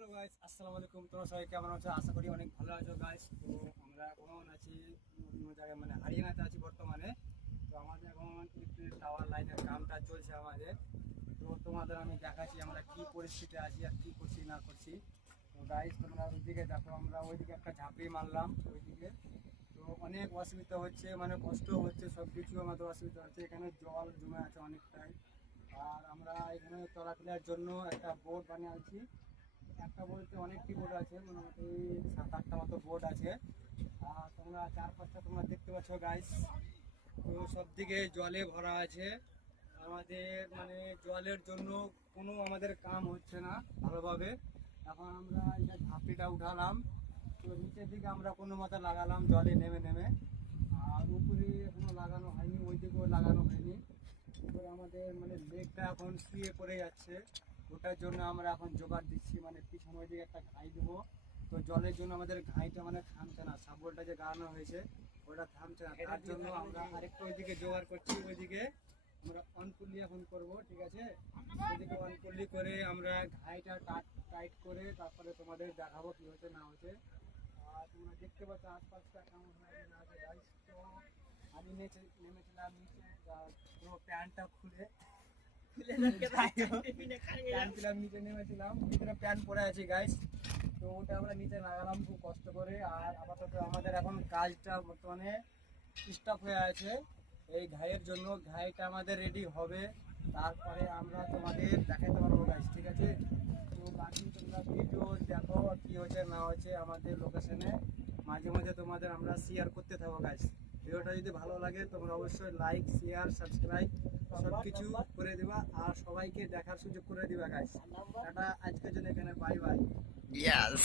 Hello guys, আসসালামু আলাইকুম। তোমরা সবাই কেমন আছো? আশা করি অনেক ভালো আছো গাইস। তো আমরা এখন আছি অন্য জায়গায়, মানে হরিয়ানাতে আছি বর্তমানে। তো আমাদের এখন ইলেকট্রিক টাওয়ার লাইনের কামটা চলছে আমাদের। তো তোমাদের আমি দেখাচ্ছি আমরা কি পরিস্থিতি আছি আর কি করছি না করছি। তো গাইস তোমরা ওইদিকে দেখো, আমরা ওইদিকে একটা ঝাঁপড়ি মারলাম ওইদিকে। তো অনেক অসুবিধা হচ্ছে, মানে কষ্ট হচ্ছে, সব কিছু আমাদের অসুবিধা হচ্ছে। এখানে জল জমে আছে অনেকটাই। আর আমরা এখানে চলাফেরার জন্য একটা বোট বানিয়ে আছি। একটা বলতে অনেকটি বোর্ড আছে, মোটামুটি 7-8টা মতো বোর্ড আছে। আর তোমরা 4-5টা তোমরা দেখতে পাচ্ছ গাইস। তো সব দিকে জলে ভরা আছে। আমাদের মানে জলের জন্য কোনো আমাদের কাম হচ্ছে না ভালোভাবে। এখন আমরা এটা ঝাঁপিটা উঠালাম, তো নিচের দিকে আমরা কোনো মতে লাগালাম জলে নেমে নেমে। আর উপরে এখনো লাগানো হয়নি, ওই দিকেও লাগানো হয়নি। এবার আমাদের মানে লেগটা এখন শুয়ে পড়ে যাচ্ছে। ওটার জন্য আমরা এখন জোগাড় দিচ্ছি, মানে পিছনে ওই দিকে একটা ঘাই দেবো। তো জলের জন্য আমাদের ঘাইটা মানে থামছে না, সাবলটা যে গাড়ানো হয়েছে ওটা থামছে না। তার জন্য আমরা আরেকটু ওইদিকে জোগাড় করছি। ওইদিকে আমরা অনকুল্লি এখন করব, ঠিক আছে? ওইদিকে অনকুল্লি করে আমরা ঘাইটা টাইট করে তারপরে তোমাদের দেখাবো কি হচ্ছে না হচ্ছে। আর তোমরা দেখতে পাচ্ছ আশপাশটা কেমন হয়ে আছে গাইস। তো আমি নেমেছিলাম নিচে, পুরো প্যান্টটা খুলে প্যান্ট ছিলাম, নিচে নেমেছিলাম, ভিতরে প্যান্ট পরে আছি গাইস। তো ওটা আমরা নিচে লাগালাম খুব কষ্ট করে। আর আপাতত আমাদের এখন কাজটা বর্তমানে স্টপ হয়ে আছে এই ঘাইয়ের জন্য। ঘাইটা আমাদের রেডি হবে, তারপরে আমরা তোমাদের দেখাতে পারবো গাইস, ঠিক আছে? তো বাকি তোমরা ভিডিও দেখো কি হচ্ছে না হচ্ছে আমাদের লোকেশনে। মাঝে মাঝে তোমাদের আমরা শেয়ার করতে থাকবো গাইস। ভিডিওটা যদি ভালো লাগে তোমরা অবশ্যই লাইক, শেয়ার, সাবস্ক্রাইব সব কিছু করে দিবা আর সবাইকে দেখার সুযোগ করে দিবা গাইস। এটা আজকের জন্য এখানে বাই বাই। Yes.